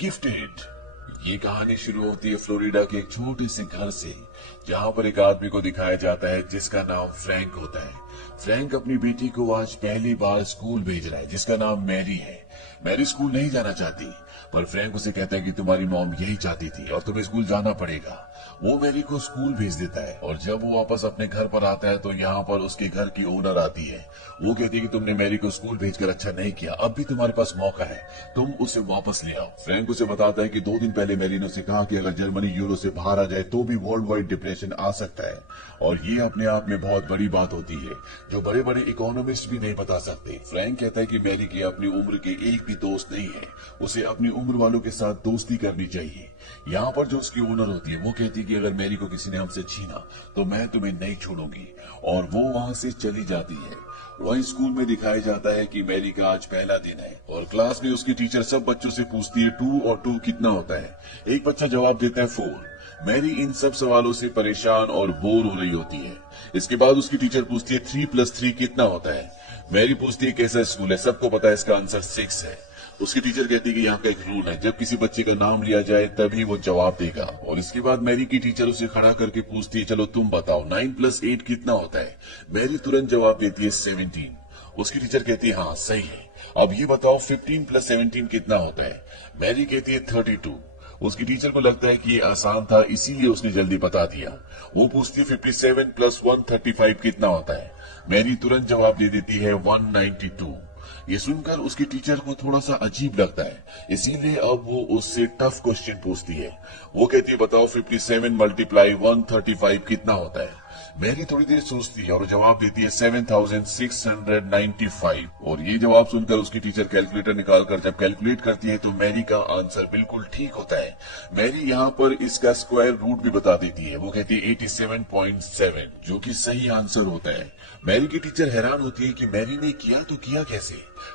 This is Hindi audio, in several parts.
गिफ्टेड। ये कहानी शुरू होती है फ्लोरिडा के एक छोटे से घर से, जहां पर एक आदमी को दिखाया जाता है जिसका नाम फ्रैंक होता है। फ्रैंक अपनी बेटी को आज पहली बार स्कूल भेज रहा है, जिसका नाम मैरी है। मैरी स्कूल नहीं जाना चाहती, पर फ्रैंक उसे कहता है कि तुम्हारी मॉम यही चाहती थी और तुम्हें स्कूल जाना पड़ेगा। वो मैरी को स्कूल भेज देता है और जब वो वापस अपने घर पर आता है तो यहाँ पर उसके घर की ओनर आती है। वो कहती है कि तुमने मैरी को स्कूल भेजकर अच्छा नहीं किया, अब भी तुम्हारे पास मौका है, तुम उसे वापस ले आओ। फ्रैंक उसे बताता है कि 2 दिन पहले मैरी ने उसे कहा कि अगर जर्मनी यूरो से बाहर आ जाए तो भी वर्ल्ड वाइड डिप्रेशन आ सकता है, और ये अपने आप में बहुत बड़ी बात होती है जो बड़े बड़े इकोनॉमिस्ट भी नहीं बता सकते। फ्रैंक कहता है कि मैरी की अपनी उम्र के एक भी दोस्त नहीं है, उसे अपनी उम्र वालों के साथ दोस्ती करनी चाहिए। यहाँ पर जो उसकी ओनर होती है वो कहती है कि अगर मैरी को किसी ने हमसे छीना तो मैं तुम्हें नहीं छोड़ूंगी, और वो वहाँ से चली जाती है। वहीं स्कूल में दिखाया जाता है कि मैरी का आज पहला दिन है और क्लास में उसकी टीचर सब बच्चों से पूछती है 2 और 2 कितना होता है। एक बच्चा जवाब देता है 4। मैरी इन सब सवालों से परेशान और बोर हो रही होती है। इसके बाद उसकी टीचर पूछती है 3 + 3 कितना होता है। मैरी पूछती है कैसा स्कूल है, सबको पता है इसका आंसर 6 है। उसकी टीचर कहती है कि यहाँ का एक रूल है, जब किसी बच्चे का नाम लिया जाए तभी वो जवाब देगा। और इसके बाद मैरी की टीचर उसे खड़ा करके पूछती है चलो तुम बताओ 9 + 8 कितना होता है। मैरी तुरंत जवाब देती है 17। उसकी टीचर कहती है हाँ सही है, अब ये बताओ 15 + 17 कितना होता है। मैरी कहती है 32। उसकी टीचर को लगता है कि ये आसान था, इसीलिए उसने जल्दी बता दिया। वो पूछती है 57 + 1 35 कितना होता है। मैरी तुरंत जवाब दे देती है 192। ये सुनकर उसकी टीचर को थोड़ा सा अजीब लगता है, इसीलिए अब वो उससे टफ क्वेश्चन पूछती है। वो कहती है बताओ 57 × 135 कितना होता है। मैरी थोड़ी देर सोचती है और जवाब देती है 7695। और ये जवाब सुनकर उसकी टीचर कैलकुलेटर निकालकर जब कैलकुलेट करती है तो मैरी का आंसर बिल्कुल ठीक होता है। मैरी यहाँ पर इसका स्क्वायर रूट भी बता देती है। वो कहती है 87.7, जो कि सही आंसर होता है। मैरी की टीचर हैरान होती है कि मैरी ने किया तो किया कैसे।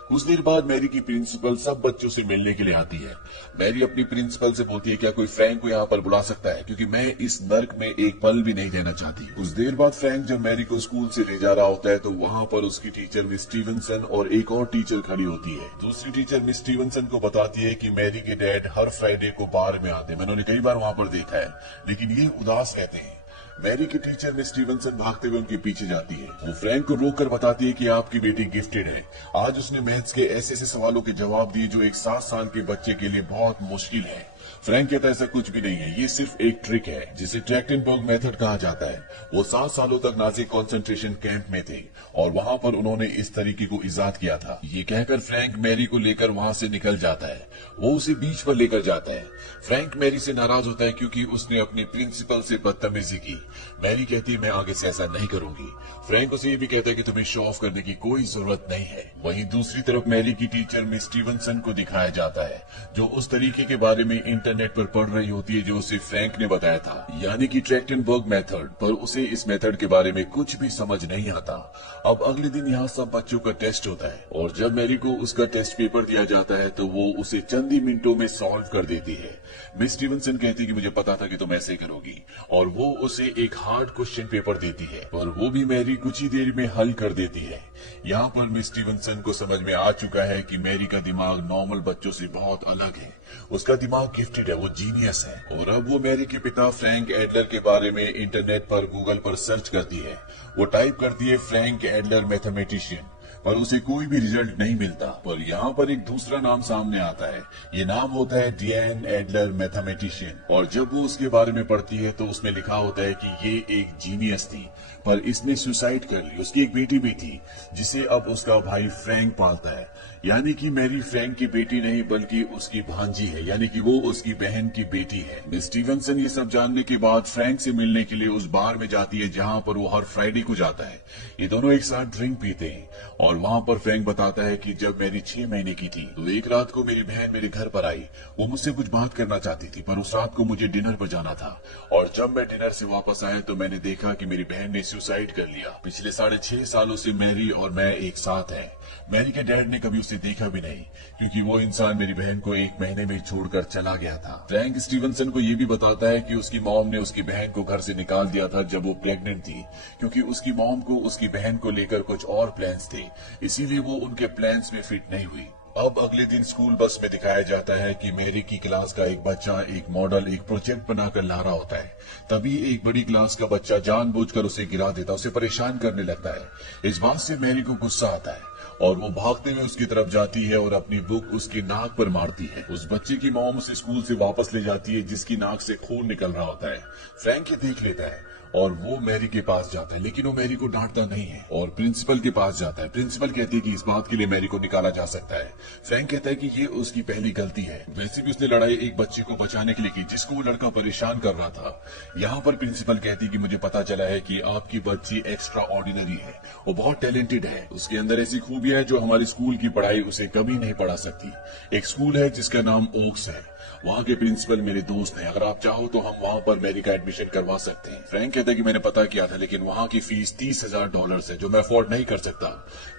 कुछ देर बाद मैरी की प्रिंसिपल सब बच्चों से मिलने के लिए आती है। मैरी अपनी प्रिंसिपल से बोलती है क्या कोई फ्रैंक को यहाँ पर बुला सकता है, क्योंकि मैं इस नर्क में एक पल भी नहीं रहना चाहती। कुछ देर बाद फ्रैंक जब मैरी को स्कूल से ले जा रहा होता है तो वहाँ पर उसकी टीचर मिस स्टीवनसन और एक और टीचर खड़ी होती है। दूसरी टीचर मिस स्टीवनसन को बताती है कि मैरी के डैड हर फ्राइडे को बार में आते हैं, मैंने उन्हें कई बार वहाँ पर देखा है, लेकिन ये उदास रहते हैं। मैरी की टीचर मिस स्टीवनसन भागते हुए उनके पीछे जाती है। वो फ्रैंक को रोककर बताती है कि आपकी बेटी गिफ्टेड है। आज उसने मैथ्स के ऐसे सवालों के जवाब दिए जो एक 7 साल के बच्चे के लिए बहुत मुश्किल है। फ्रैंक कहता है ऐसा कुछ भी नहीं है, ये सिर्फ एक ट्रिक है जिसे ट्रैक्टनबर्ग मेथड कहा जाता है। वो 7 सालों तक नाजी कंसंट्रेशन कैंप में थे और वहाँ पर उन्होंने इस तरीके को इजाद किया था। ये कहकर फ्रैंक मैरी को लेकर वहाँ से निकल जाता है। वो उसे बीच पर लेकर जाता है। फ्रैंक मैरी से नाराज होता है क्योंकि उसने अपनी प्रिंसिपल से बदतमीजी की। मैरी कहती है मैं आगे से ऐसा नहीं करूंगी। फ्रैंक उसे ये भी कहता है कि तुम्हें शो ऑफ करने की कोई जरूरत नहीं है। वहीं दूसरी तरफ मैरी की टीचर मिस स्टीवनसन को दिखाया जाता है, जो उस तरीके के बारे में इंटरनेट पर पढ़ रही होती है जो उसे फ्रैंक ने बताया था, यानी कि ट्रैक्टनबर्ग मेथड, पर उसे इस मेथड के बारे में कुछ भी समझ नहीं आता। अब अगले दिन यहाँ सब बच्चों का टेस्ट होता है और जब मैरी को उसका टेस्ट पेपर दिया जाता है तो वो उसे चंद ही मिनटों में सॉल्व कर देती है। मिस स्टीवनसन कहती है कि मुझे पता था कि तुम ऐसे करोगी, और वो उसे एक हार्ड क्वेश्चन पेपर देती है, और वो भी मैरी कुछ ही देर में हल कर देती है। यहाँ पर मिस स्टीवनसन को समझ में आ चुका है कि मैरी का दिमाग नॉर्मल बच्चों से बहुत अलग है। उसका दिमाग गिफ्टेड है, वो जीनियस है। और अब वो मैरी के पिता फ्रैंक एडलर के बारे में इंटरनेट पर गूगल पर सर्च करती है। वो टाइप करती है फ्रैंक एडलर मैथमेटिशियन, पर उसे कोई भी रिजल्ट नहीं मिलता। पर यहाँ पर एक दूसरा नाम सामने आता है। ये नाम होता है डिएन एडलर मैथमेटिशियन, और जब वो उसके बारे में पढ़ती है तो उसमें लिखा होता है कि ये एक जीनियस थी, पर इसने सुसाइड कर ली। उसकी एक बेटी भी थी जिसे अब उसका भाई फ्रैंक पालता है। यानी कि मैरी फ्रैंक की बेटी नहीं बल्कि उसकी भांजी है, यानी कि वो उसकी बहन की बेटी है। मिस स्टीवनसन ये सब जानने के बाद फ्रैंक से मिलने के लिए उस बार में जाती है जहाँ पर वो हर फ्राइडे को जाता है। ये दोनों एक साथ ड्रिंक पीते हैं और वहाँ पर फ्रैंक बताता है कि जब मेरी 6 महीने की थी तो एक रात को मेरी बहन मेरे घर पर आई। वो मुझसे कुछ बात करना चाहती थी, पर उस रात को मुझे डिनर पर जाना था, और जब मैं डिनर से वापस आया तो मैंने देखा कि मेरी बहन ने सुसाइड कर लिया। पिछले 6.5 सालों से मैरी और मैं एक साथ हैं। मैरी के डैड ने कभी उसे देखा भी नहीं, क्योंकि वो इंसान मेरी बहन को 1 महीने में छोड़कर चला गया था। फ्रैंक स्टीवनसन को ये भी बताता है कि उसकी मॉम ने उसकी बहन को घर से निकाल दिया था जब वो प्रेग्नेंट थी, क्योंकि उसकी मॉम को उसकी बहन को लेकर कुछ और प्लान्स थे, इसीलिए वो उनके प्लान्स में फिट नहीं हुई। अब अगले दिन स्कूल बस में दिखाया जाता है कि मैरी की क्लास का एक बच्चा एक मॉडल एक प्रोजेक्ट बनाकर ला रहा होता है। तभी एक बड़ी क्लास का बच्चा जानबूझकर उसे गिरा देता, उसे परेशान करने लगता है। इस बात से मैरी को गुस्सा आता है और वो भागते हुए उसकी तरफ जाती है और अपनी बुक उसकी नाक पर मारती है। उस बच्चे की मॉम उसे स्कूल से वापस ले जाती है जिसकी नाक से खून निकल रहा होता है। फ्रैंक ये देख लेता है और वो मैरी के पास जाता है, लेकिन वो मैरी को डांटता नहीं है और प्रिंसिपल के पास जाता है। प्रिंसिपल कहती है कि इस बात के लिए मैरी को निकाला जा सकता है। फ्रैंक कहता है कि ये उसकी पहली गलती है। वैसे भी उसने लड़ाई एक बच्चे को बचाने के लिए की जिसको वो लड़का परेशान कर रहा था। यहाँ पर प्रिंसिपल कहती है कि मुझे पता चला है कि आपकी बच्ची एक्स्ट्रा ऑर्डिनरी है, वो बहुत टैलेंटेड है, उसके अंदर ऐसी खूबियां हैं जो हमारी स्कूल की पढ़ाई उसे कभी नहीं पढ़ा सकती। एक स्कूल है जिसका नाम ओक्स है, वहाँ के प्रिंसिपल मेरे दोस्त हैं, अगर आप चाहो तो हम वहाँ पर मैरी का एडमिशन करवा सकते हैं। फ्रैंक कहता है कि मैंने पता किया था, लेकिन वहाँ की फीस $30,000 है जो मैं अफोर्ड नहीं कर सकता।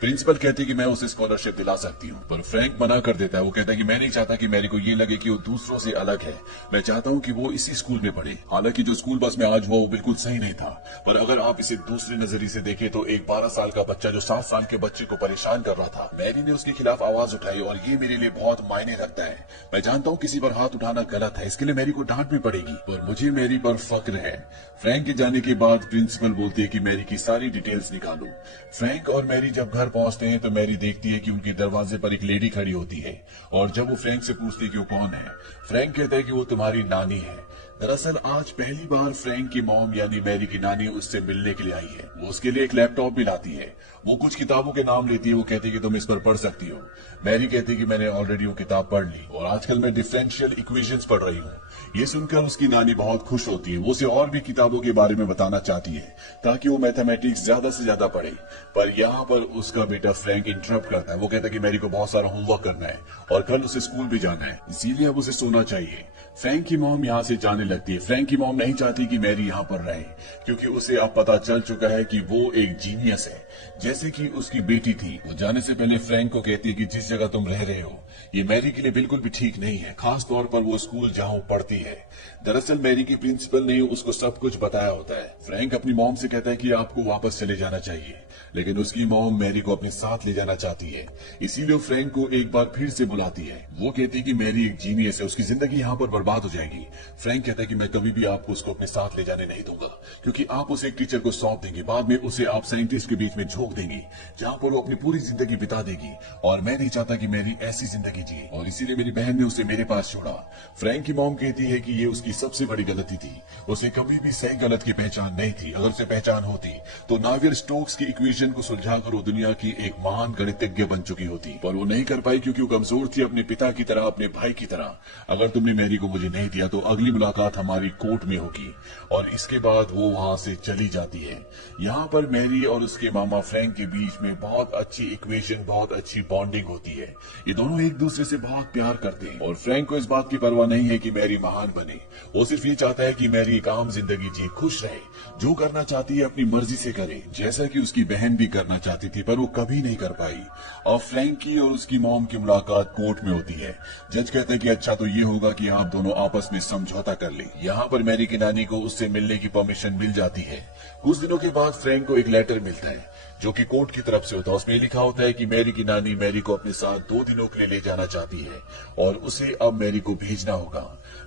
प्रिंसिपल कहती है कि मैं उसे स्कॉलरशिप दिला सकती हूँ, पर फ्रैंक मना कर देता है। वो कहता है कि मैं नहीं चाहता कि मैरी को ये लगे कि वो दूसरों से अलग है, मैं चाहता हूँ कि वो इसी स्कूल में पढ़े। हालांकि जो स्कूल बस में आज हुआ वो बिल्कुल सही नहीं था, पर अगर आप इसे दूसरे नजरिए से देखें तो एक 12 साल का बच्चा जो 7 साल के बच्चे को परेशान कर रहा था, मैरी ने उसके खिलाफ आवाज उठाई और ये मेरे लिए बहुत मायने रखता है। मैं जानता हूँ किसी पर हाथ उठाना गलत है, इसके लिए मैरी को डांट भी पड़ेगी, पर मुझे मैरी पर फक्र है। फ्रैंक के जाने के बाद प्रिंसिपल बोलती है कि मैरी की सारी डिटेल्स निकालो। फ्रैंक और मैरी जब घर पहुंचते हैं तो मैरी देखती है कि उनके दरवाजे पर एक लेडी खड़ी होती है और जब वो फ्रैंक से पूछती है कि वो कौन है, फ्रैंक कहता है कि वो तुम्हारी नानी है। दरअसल आज पहली बार फ्रैंक की मॉम यानी मैरी की नानी उससे मिलने के लिए आई है। वो उसके लिए एक लैपटॉप भी लाती है। वो कुछ किताबों के नाम लेती है, वो कहती है कि तुम इस पर पढ़ सकती हो। मैरी कहती है कि मैंने ऑलरेडी वो किताब पढ़ ली और आजकल मैं डिफरेंशियल इक्वेशंस पढ़ रही हूँ। ये सुनकर उसकी नानी बहुत खुश होती है। वो उसे और भी किताबों के बारे में बताना चाहती है ताकि वो मैथमेटिक्स ज्यादा से ज्यादा पढ़े, पर यहाँ पर उसका बेटा फ्रैंक इंटरप्ट करता है। वो कहता है कि मैरी को बहुत सारा होमवर्क करना है और कल उसे स्कूल भी जाना है, इसीलिए अब उसे सोना चाहिए। फ्रैंक की मॉम यहाँ से जाने लगती है। फ्रैंक की मॉम नहीं चाहती कि मैरी यहाँ पर रहे क्योंकि उसे अब पता चल चुका है कि वो एक जीनियस है जैसे कि उसकी बेटी थी। वो जाने से पहले फ्रैंक को कहती है कि जिस जगह तुम रह रहे हो ये मैरी के लिए बिल्कुल भी ठीक नहीं है, खास तौर पर वो स्कूल जहाँ वो पढ़ती है। दरअसल मैरी की प्रिंसिपल ने उसको सब कुछ बताया होता है। फ्रैंक अपनी मॉम से कहता है कि आपको वापस चले जाना चाहिए, लेकिन उसकी मॉम मैरी को अपने साथ ले जाना चाहती है, इसीलिए फ्रैंक को एक बार फिर से बुलाती है। वो कहती है कि मैरी एक जीनियस है, उसकी जिंदगी यहाँ पर बर्बाद हो जाएगी। फ्रैंक कहता है कि मैं कभी भी आपको उसको अपने साथ ले जाने नहीं दूंगा, क्योंकि आप उसे एक टीचर को सौंप देंगे, बाद में उसे आप साइंटिस्ट के बीच में झोंक देंगे जहाँ पर वो अपनी पूरी जिंदगी बिता देगी, और मैं नहीं चाहता कि मैरी ऐसी जिंदगी जिए, और इसीलिए मेरी बहन ने उसे मेरे पास छोड़ा। फ्रैंक की मॉम कहती है कि ये उसकी सबसे बड़ी गलती थी, उसे कभी भी सही गलत की पहचान नहीं थी। अगर उसे पहचान होती तो नावियर स्टोक्स की इक्वेशन को सुलझाकर वो दुनिया की एक महान गणितज्ञ बन चुकी होती, पर वो नहीं कर पाई क्योंकि वो कमजोर थी, अपने पिता की तरह, अपने भाई की तरह। अगर तुमने मैरी को मुझे नहीं दिया तो अगली मुलाकात हमारी कोर्ट में होगी, और इसके बाद वो वहां से चली जाती है। यहाँ पर मैरी और उसके मामा फ्रैंक के बीच में बहुत अच्छी इक्वेशन, बहुत अच्छी बॉन्डिंग होती है। ये दोनों एक दूसरे से बहुत प्यार करते हैं और फ्रैंक को इस बात की परवाह नहीं है कि मैरी महान बने। वो सिर्फ ये चाहता है कि मैरी एक आम जिंदगी जी, खुश रहे, जो करना चाहती है अपनी मर्जी से करे, जैसा कि उसकी बहन भी करना चाहती थी, पर वो कभी नहीं कर पाई। और फ्रैंक की और उसकी मॉम की मुलाकात कोर्ट में होती है। जज कहता है कि अच्छा तो ये होगा कि आप दोनों आपस में समझौता कर ले। यहाँ पर मैरी की नानी को उससे मिलने की परमिशन मिल जाती है। कुछ दिनों के बाद फ्रैंक को एक लेटर मिलता है जो कि कोर्ट की तरफ से होता है। उसमें लिखा होता है कि मैरी की नानी मैरी को अपने साथ 2 दिनों के लिए ले जाना चाहती है और उसे अब मैरी को भेजना होगा।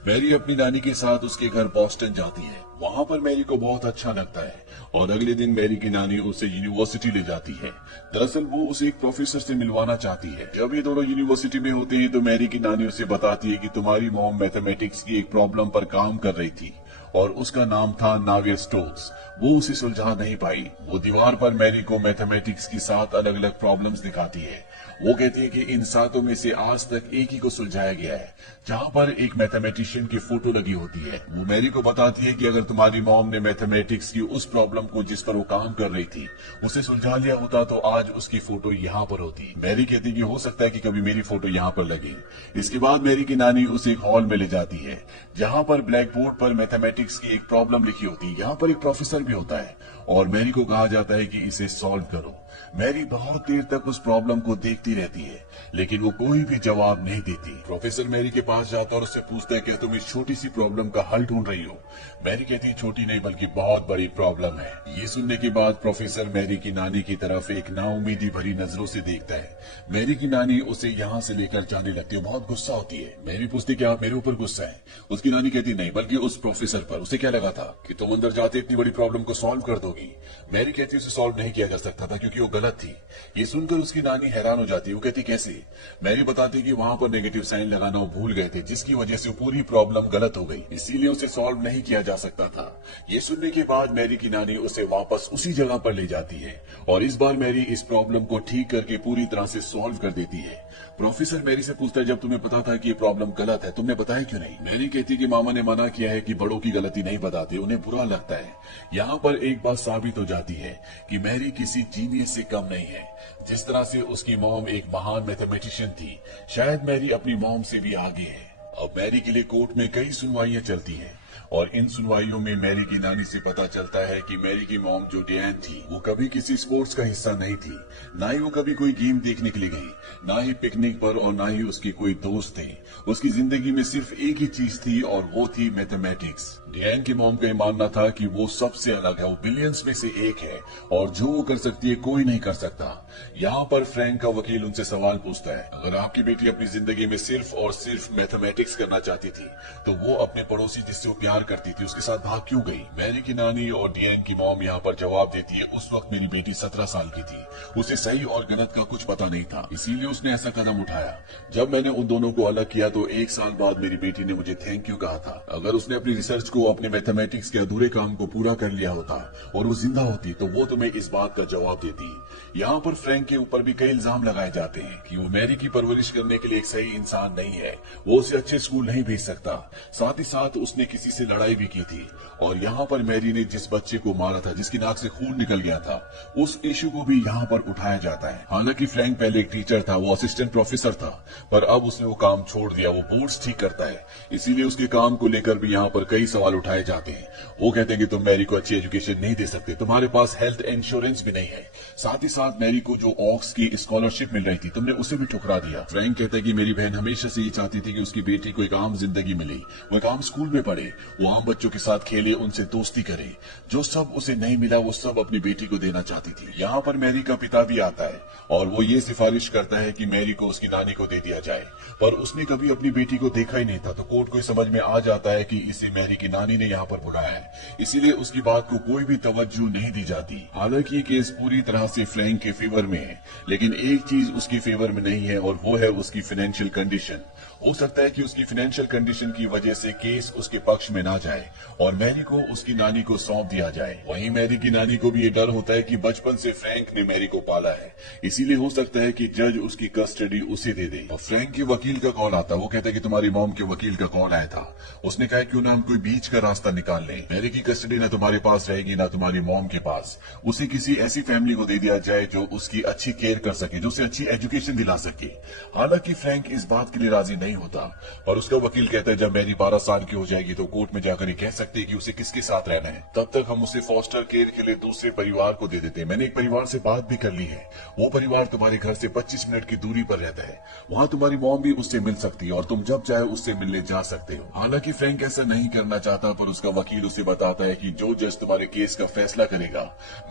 मैरी अपनी नानी के साथ उसके घर बॉस्टन जाती है। वहां पर मैरी को बहुत अच्छा लगता है और अगले दिन मैरी की नानी उसे यूनिवर्सिटी ले जाती है। दरअसल वो उसे एक प्रोफेसर से मिलवाना चाहती है। जब ये दोनों यूनिवर्सिटी में होते हैं तो मैरी की नानी उसे बताती है कि तुम्हारी मॉम मैथमेटिक्स की एक प्रॉब्लम पर काम कर रही थी और उसका नाम था नावियर स्टोक्स। वो उसे सुलझा नहीं पाई। वो दीवार पर मैरी को मैथमेटिक्स की 7 अलग अलग प्रॉब्लम्स दिखाती है। वो कहती है कि इन 7 में से आज तक एक ही को सुलझाया गया है, जहाँ पर एक मैथमेटिशियन की फोटो लगी होती है। वो मैरी को बताती है कि अगर तुम्हारी मॉम ने मैथमेटिक्स की उस प्रॉब्लम को जिस पर वो काम कर रही थी उसे सुलझा लिया होता तो आज उसकी फोटो यहाँ पर होती। मैरी कहती है कि हो सकता है कि कभी मेरी फोटो यहाँ पर लगे। इसके बाद मैरी की नानी उसे एक हॉल में ले जाती है जहाँ पर ब्लैक बोर्ड पर मैथमेटिक्स की एक प्रॉब्लम लिखी होती है। यहाँ पर एक प्रोफेसर भी होता है और मैरी को कहा जाता है कि इसे सॉल्व करो। मैरी बहुत देर तक उस प्रॉब्लम को देखती रहती है, लेकिन वो कोई भी जवाब नहीं देती। प्रोफेसर मैरी के पास जाता और उससे पूछता है कि तुम इस छोटी सी प्रॉब्लम का हल ढूंढ रही हो। मैरी कहती है छोटी नहीं बल्कि बहुत बड़ी प्रॉब्लम है। ये सुनने के बाद प्रोफेसर मैरी की नानी की तरफ एक नाउमीदी भरी नजरों से देखता है। मैरी की नानी उसे यहाँ से लेकर जाने लगती है, बहुत गुस्सा होती है। मैरी पूछती क्या आप मेरे ऊपर गुस्सा है? उसकी नानी कहती नहीं बल्कि उस प्रोफेसर पर। उसे क्या लगा था कि तुम अंदर जाते इतनी बड़ी प्रॉब्लम को सॉल्व कर दोगी? मैरी कहती उसे सॉल्व नहीं किया जा सकता था क्योंकि वो गलत थी। ये सुनकर उसकी नानी हैरान हो जाती है। वो कहती कैसे? मैरी बताती कि वहां पर नेगेटिव साइन लगाना वो भूल गए थे, जिसकी वजह से पूरी प्रॉब्लम गलत हो गई, इसीलिए उसे सॉल्व नहीं किया जा सकता था। ये सुनने के बाद मैरी की नानी उसे वापस उसी जगह पर ले जाती है और इस बार मैरी इस प्रॉब्लम को ठीक करके पूरी तरह से सॉल्व कर देती है। प्रोफेसर मैरी से पूछता है जब तुम्हें पता था कि ये प्रॉब्लम गलत है तुमने बताया क्यों नहीं? मैरी कहती कि मामा ने मना किया है कि बड़ों की गलती नहीं बताते, उन्हें बुरा लगता है। यहाँ पर एक बात साबित हो जाती है कि मैरी किसी जीनियस से कम नहीं है। जिस तरह से उसकी मॉम एक महान मैथमेटिशियन थी, शायद मैरी अपनी मॉम से भी आगे है। अब मैरी के लिए कोर्ट में कई सुनवाइयां चलती हैं और इन सुनवाइयों में मैरी की नानी से पता चलता है कि मैरी की मॉम जो डियान थी वो कभी किसी स्पोर्ट्स का हिस्सा नहीं थी, ना ही वो कभी कोई गेम देखने के लिए गई, ना ही पिकनिक पर और ना ही उसके कोई दोस्त थे। उसकी जिंदगी में सिर्फ एक ही चीज थी और वो थी मैथमेटिक्स। डियान की मॉम का ये मानना था कि वो सबसे अलग है, वो बिलियंस में से एक है और जो वो कर सकती है कोई नहीं कर सकता। यहाँ पर फ्रैंक का वकील उनसे सवाल पूछता है अगर आपकी बेटी अपनी जिंदगी में सिर्फ और सिर्फ मैथमेटिक्स करना चाहती थी तो वो अपने पड़ोसी जिससे वो प्यार करती थी उसके साथ भाग क्यों गई? मैरी की नानी और डियान की मॉम यहाँ पर जवाब देती है उस वक्त मेरी बेटी 17 साल की थी, उसे सही और गलत का कुछ पता नहीं था, इसीलिए उसने ऐसा कदम उठाया। जब मैंने उन दोनों को अलग किया तो 1 साल बाद मेरी बेटी ने मुझे थैंक यू कहा था। अगर उसने अपनी रिसर्च को, अपने मैथमेटिक्स के अधूरे काम को पूरा कर लिया होता और वो जिंदा होती तो वो तुम्हें इस बात का जवाब देती। यहाँ पर फ्रैंक के ऊपर भी कई इल्जाम लगाए जाते हैं कि वो मैरी की परवरिश करने के लिए एक सही इंसान नहीं है, वो उसे अच्छे स्कूल नहीं भेज सकता, साथ ही साथ उसने किसी से लड़ाई भी की थी और यहाँ पर मैरी ने जिस बच्चे को मारा था, जिसकी नाक से खून निकल गया था, उस इशू को भी यहाँ पर उठाया जाता है। हालांकि फ्रैंक पहले एक टीचर था, वो असिस्टेंट प्रोफेसर था, पर अब उसने वो काम छोड़ दिया, वो बोर्ड्स ठीक करता है, इसीलिए उसके काम को लेकर भी यहाँ पर कई सवाल उठाए जाते हैं। वो कहते हैं कि तुम मैरी को अच्छी एजुकेशन नहीं दे सकते, तुम्हारे पास हेल्थ इंश्योरेंस भी नहीं है, साथ ही साथ मैरी को जो ऑक्स की स्कॉलरशिप मिल रही थी तुमने उसे भी ठुकरा दिया। फ्रैंक कहता है कि मेरी बहन हमेशा से ये चाहती थी कि उसकी बेटी को एक आम जिंदगी मिले, वो एक आम स्कूल में पढ़े, वो आम बच्चों के साथ खेले, उनसे दोस्ती करे, जो सब उसे नहीं मिला वो सब अपनी बेटी को देना चाहती थी। यहाँ पर मैरी का पिता भी आता है और वो ये सिफारिश करता है कि मैरी को उसकी नानी को दे दिया जाए, पर उसने कभी अपनी बेटी को देखा ही नहीं था, तो कोर्ट को समझ में आ जाता है कि इसे मैरी की नानी ने यहाँ पर बुलाया है, इसीलिए उसकी बात को कोई भी तवज्जो नहीं दी जाती। हालांकि ये केस पूरी तरह से फ्रैंक के फेवर में है, लेकिन एक चीज उसकी फेवर में नहीं है और वो है उसकी फाइनेंशियल कंडीशन। हो सकता है कि उसकी फाइनेंशियल कंडीशन की वजह से केस उसके पक्ष में ना जाए और मैरी को उसकी नानी को सौंप दिया जाए। वहीं मैरी की नानी को भी ये डर होता है कि बचपन से फ्रैंक ने मैरी को पाला है, इसीलिए हो सकता है कि जज उसकी कस्टडी उसे दे दे। और फ्रैंक के वकील का कॉल आता है, वो कहता है कि तुम्हारी मॉम के वकील का कॉल आया था, उसने कहा क्यों ना हम कोई बीच का रास्ता निकाल लें, मैरी की कस्टडी ना तुम्हारे पास रहेगी ना तुम्हारी मॉम के पास, उसे किसी ऐसी फैमिली को दे दिया जाए जो उसकी अच्छी केयर कर सके, जो उसे अच्छी एजुकेशन दिला सके। हालांकि फ्रैंक इस बात के लिए राजी नहीं होता और उसका वकील कहता है जब मैरी 12 साल की हो जाएगी तो कोर्ट में जाकर ये कह सकते हैं कि उसे किसके साथ रहना है, तब तक हम उसे फॉस्टर केयर के लिए दूसरे परिवार को दे देते हैं। मैंने एक परिवार से बात भी कर ली है, वो परिवार तुम्हारे घर से 25 मिनट की दूरी पर रहता है, वहाँ तुम्हारी मॉम भी उससे मिल सकती है और तुम जब चाहे उससे मिलने जा सकते हो। हालांकि फ्रैंक ऐसा नहीं करना चाहता, पर उसका वकील उसे बताता है कि जो जज तुम्हारे केस का फैसला करेगा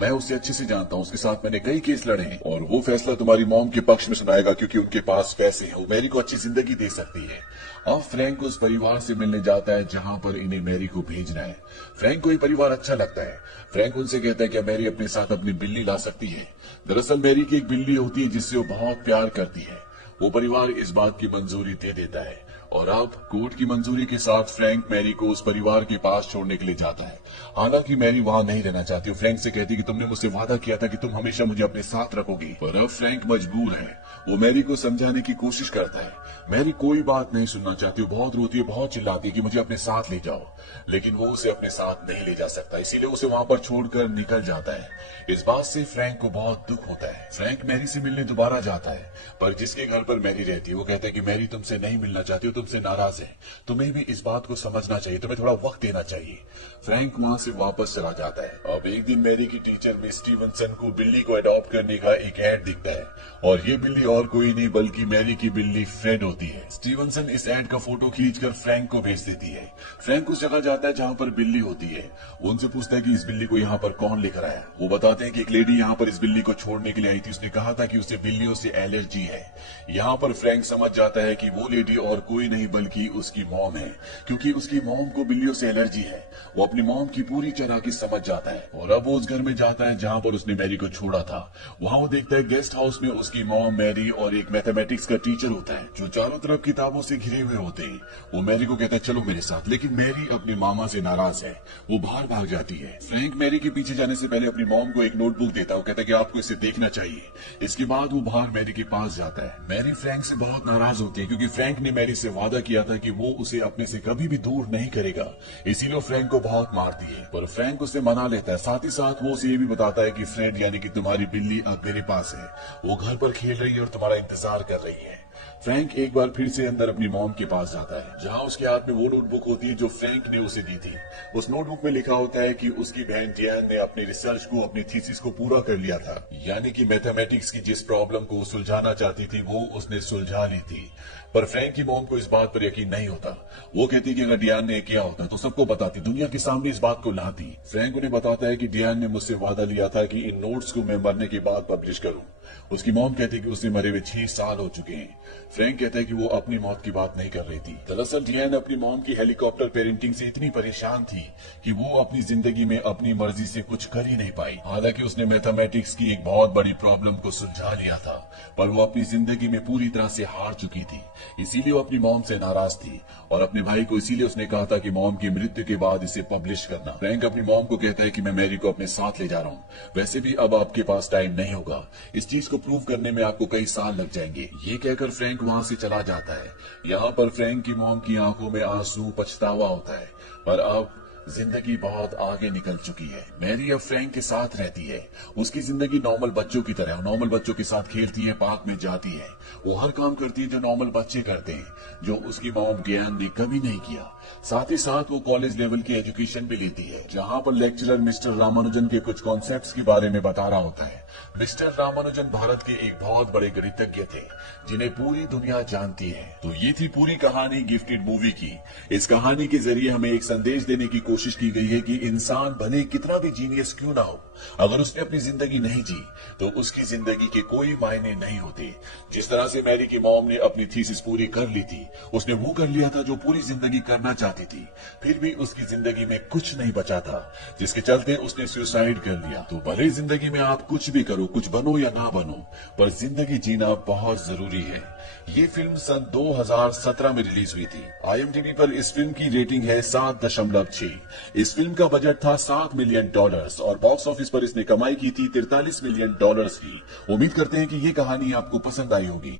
मैं उसे अच्छे से जानता हूँ, उसके साथ मैंने कई केस लड़े हैं और वो फैसला तुम्हारी मॉम के पक्ष में सुनाएगा क्योंकि उनके पास पैसे हैं, वो मैरी को अच्छी जिंदगी दे सकती है। अब फ्रैंक उस परिवार से मिलने जाता है जहां पर इन्हें मैरी को भेजना है। फ्रैंक को ये परिवार अच्छा लगता है। फ्रैंक उनसे कहता है कि मैरी अपने साथ अपनी बिल्ली ला सकती है। दरअसल मैरी की एक बिल्ली होती है जिससे वो बहुत प्यार करती है। वो परिवार इस बात की मंजूरी दे देता है और अब कोर्ट की मंजूरी के साथ फ्रैंक मैरी को उस परिवार के पास छोड़ने के लिए जाता है। हालांकि मैरी वहां नहीं रहना चाहती, वो फ्रैंक से कहती कि तुमने मुझसे वादा किया था कि तुम हमेशा मुझे अपने साथ रखोगी, पर अब फ्रैंक मजबूर है। वो मैरी को समझाने की कोशिश करता है, मैरी कोई बात नहीं सुनना चाहती, वो बहुत रोती है, बहुत चिल्लाती है कि मुझे अपने साथ ले जाओ, लेकिन वो उसे अपने साथ नहीं ले जा सकता, इसीलिए उसे वहां पर छोड़कर निकल जाता है। इस बात से फ्रैंक को बहुत दुख होता है। फ्रैंक मैरी से मिलने दोबारा जाता है, पर जिसके घर पर मैरी रहती है वो कहता है कि मैरी तुमसे नहीं मिलना चाहती, तुमसे नाराज है। तुम्हें भी इस बात को समझना चाहिए, तुम्हें थोड़ा वक्त देना चाहिए। फ्रैंक वहां से वापस चला जाता है। अब एक दिन मैरी की टीचर मिस स्टीवनसन को बिल्ली को अडॉप्ट करने का एक ऐड दिखता है, और ये बिल्ली और कोई नहीं बल्कि मैरी की बिल्ली फ्रेड होती है। स्टीवनसन इस ऐड का फोटो खींचकर फ्रैंक को भेज देती है। फ्रैंक उस जगह जाता है जहां पर बिल्ली होती है। वो उनसे पूछता है कि इस बिल्ली को यहाँ पर कौन लेकर आया। वो बताते हैं कि एक लेडी यहाँ पर इस बिल्ली को छोड़ने के लिए आई थी। उसने कहा था कि उसे बिल्लियों से एलर्जी है। यहाँ पर फ्रैंक समझ जाता है कि वो लेडी और कोई नहीं बल्कि उसकी मॉम है, क्योंकि उसकी मॉम को बिल्लियों से एलर्जी है। वो अपनी मॉम की पूरी तरह की समझ जाता है, और अब वो उस घर में जाता है जहाँ पर उसने मैरी को छोड़ा था। वहाँ वो देखता है गेस्ट हाउस में उसकी मॉम, मैरी और एक मैथमेटिक्स का टीचर होता है जो चारों तरफ किताबों से घिरे हुए होते हैं। वो मैरी को कहता है चलो मेरे साथ, लेकिन मैरी अपने मामा से नाराज है। वो बाहर भाग जाती है। फ्रैंक मैरी के पीछे जाने से पहले अपनी मॉम को एक नोटबुक देता है। वो कहता है कि आपको इसे देखना चाहिए। इसके बाद वो बाहर मैरी के पास जाता है। मैरी फ्रैंक से बहुत नाराज होती है, क्योंकि फ्रैंक ने मैरी से वादा किया था कि वो उसे अपने से कभी भी दूर नहीं करेगा। इसीलिए फ्रैंक को बहुत मारती है, पर फ्रैंक उसे मना लेता है। साथ ही साथ वो उसे ये भी बताता है कि फ्रेड यानी कि तुम्हारी बिल्ली अब मेरे पास है। वो घर पर खेल रही है और तुम्हारा इंतजार कर रही है। फ्रैंक एक बार फिर से अंदर अपनी मॉम के पास जाता है, जहां उसके हाथ में वो नोटबुक होती है जो फ्रैंक ने उसे दी थी। उस नोटबुक में लिखा होता है कि उसकी बहन डियान ने अपनी रिसर्च को, अपनी थीसिस को पूरा कर लिया था, यानी कि मैथमेटिक्स की जिस प्रॉब्लम को सुलझाना चाहती थी वो उसने सुलझा ली थी। पर फ्रैंक की मॉम को इस बात पर यकीन नहीं होता। वो कहती कि अगर डियान ने किया होता तो सबको बताती, दुनिया के सामने इस बात को लाती। फ्रैंक उन्हें बताता है कि डियान ने मुझसे वादा लिया था कि इन नोट्स को मैं मरने के बाद पब्लिश करूं। उसकी मॉम कहती है कि उसे मरे हुए 6 साल हो चुके हैं। फ्रैंक कहता है कि वो अपनी मौत की बात नहीं कर रही थी। दरअसल डियान अपनी मॉम की हेलीकॉप्टर पेरेंटिंग से इतनी परेशान थी कि वो अपनी जिंदगी में अपनी मर्जी से कुछ कर ही नहीं पाई। हालांकि उसने मैथमेटिक्स की एक बहुत बड़ी प्रॉब्लम को सुलझा लिया था, पर वो अपनी जिंदगी में पूरी तरह से हार चुकी थी। इसीलिए वो अपनी मॉम से नाराज थी, और अपने भाई को इसीलिए उसने कहा था कि मॉम की मृत्यु के बाद इसे पब्लिश करना। फ्रैंक अपनी मॉम को कहता है कि मैं मैरी को अपने साथ ले जा रहा हूँ। वैसे भी अब आपके पास टाइम नहीं होगा, इस चीज को प्रूव करने में आपको कई साल लग जाएंगे। ये कहकर फ्रैंक वहाँ से चला जाता है। यहाँ पर फ्रैंक की मॉम की आंखों में आंसू, पछतावा होता है, पर अब जिंदगी बहुत आगे निकल चुकी है। मैरी अब फ्रैंक के साथ रहती है। उसकी जिंदगी नॉर्मल बच्चों की तरह, नॉर्मल बच्चों के साथ खेलती है, पार्क में जाती है, वो हर काम करती है जो नॉर्मल बच्चे करते हैं, जो उसकी मॉम डियान ने कभी नहीं किया। साथ ही साथ वो कॉलेज लेवल की एजुकेशन भी लेती है, जहाँ पर लेक्चरर मिस्टर रामानुजन के कुछ कॉन्सेप्ट्स के बारे में बता रहा होता है। मिस्टर रामानुजन भारत के एक बहुत बड़े गणितज्ञ थे, जिन्हें पूरी दुनिया जानती है। तो ये थी पूरी कहानी गिफ्टेड मूवी की। इस कहानी के जरिए हमें एक संदेश देने की कोशिश की गई है कि इंसान भले कितना भी जीनियस क्यों ना हो, अगर उसने अपनी जिंदगी नहीं जी तो उसकी जिंदगी के कोई मायने नहीं होते। जिस तरह से मैरी की मॉम ने अपनी थीसिस पूरी कर ली थी, उसने वो कर लिया था जो पूरी जिंदगी करना चाहती थी, फिर भी उसकी जिंदगी में कुछ नहीं बचा था, जिसके चलते उसने सुसाइड कर लिया। तो भले जिंदगी में आप कुछ भी करो, कुछ बनो या ना बनो, पर जिंदगी जीना बहुत जरूरी है। ये फिल्म सन 2017 में रिलीज हुई थी। IMDb पर इस फिल्म की रेटिंग है 7.6। इस फिल्म का बजट था $7 मिलियन और बॉक्स ऑफिस पर इसने कमाई की थी $43 मिलियन की। उम्मीद करते हैं कि ये कहानी आपको पसंद आई होगी।